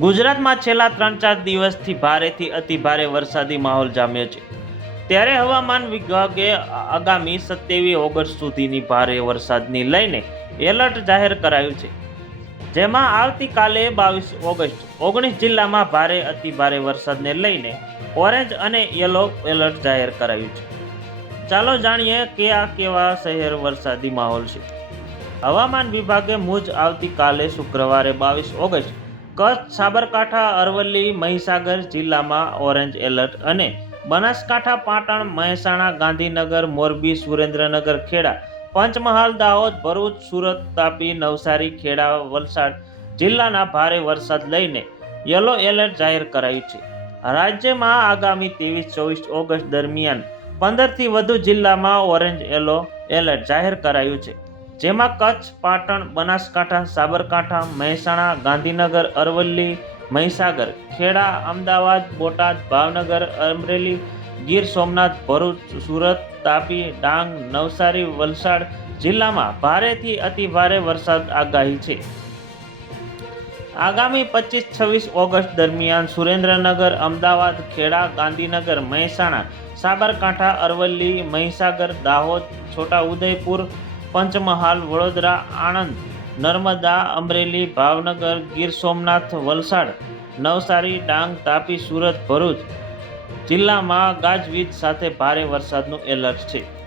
ગુજરાતમાં છેલ્લા ત્રણ ચાર દિવસથી ભારેથી અતિ ભારે વરસાદી માહોલ જામ્યો છે. ત્યારે હવામાન વિભાગે આગામી સત્યાવીસ ઓગસ્ટ સુધીની ભારે વરસાદની લઈને એલર્ટ જાહેર કરાયું છે. જેમાં આવતીકાલે બાવીસ ઓગસ્ટ ઓગણીસ જિલ્લામાં ભારે અતિ ભારે વરસાદને લઈને ઓરેન્જ અને યલો એલર્ટ જાહેર કરાયું છે. ચાલો જાણીએ કે આ કેવા શહેર વરસાદી માહોલ છે. હવામાન વિભાગે મુજ આવતીકાલે શુક્રવારે બાવીસ ઓગસ્ટ કચ્છ, સાબરકાંઠા, અરવલ્લી, મહીસાગર જિલ્લામાં ઓરેન્જ એલર્ટ અને બનાસકાંઠા, પાટણ, મહેસાણા, ગાંધીનગર, મોરબી, સુરેન્દ્રનગર, ખેડા, પંચમહાલ, દાહોદ, ભરૂચ, સુરત, તાપી, નવસારી, ખેડા, વલસાડ જિલ્લાના ભારે વરસાદ લઈને યલો એલર્ટ જાહેર કરાયું છે. રાજ્યમાં આગામી ત્રેવીસ, ચોવીસ ઓગસ્ટ દરમિયાન પંદરથી વધુ જિલ્લામાં ઓરેન્જ યલો એલર્ટ જાહેર કરાયું છે. જેમાં કચ્છ, પાટણ, બનાસકાંઠા, સાબરકાંઠા, મહેસાણા, ગાંધીનગર, અરવલ્લી, મહીસાગર, ખેડા, અમદાવાદ, બોટાદ, ભાવનગર, અમરેલી, ગીર સોમનાથ, ભરૂચ, સુરત, તાપી, ડાંગ, નવસારી, વલસાડ જિલ્લામાં ભારેથી અતિ ભારે વરસાદ આગાહી છે. આગામી પચીસ છવ્વીસ ઓગસ્ટ દરમિયાન સુરેન્દ્રનગર, અમદાવાદ, ખેડા, ગાંધીનગર, મહેસાણા, સાબરકાંઠા, અરવલ્લી, મહીસાગર, દાહોદ, છોટાઉદેપુર પંચમહાલ, વડોદરા, આણંદ, નર્મદા, અમરેલી, ભાવનગર, ગીર સોમનાથ, વલસાડ, નવસારી, ડાંગ, તાપી, સુરત, ભરૂચ. જિલ્લામાં ગાજવીજ સાથે ભારે વરસાદનું એલર્ટ છે.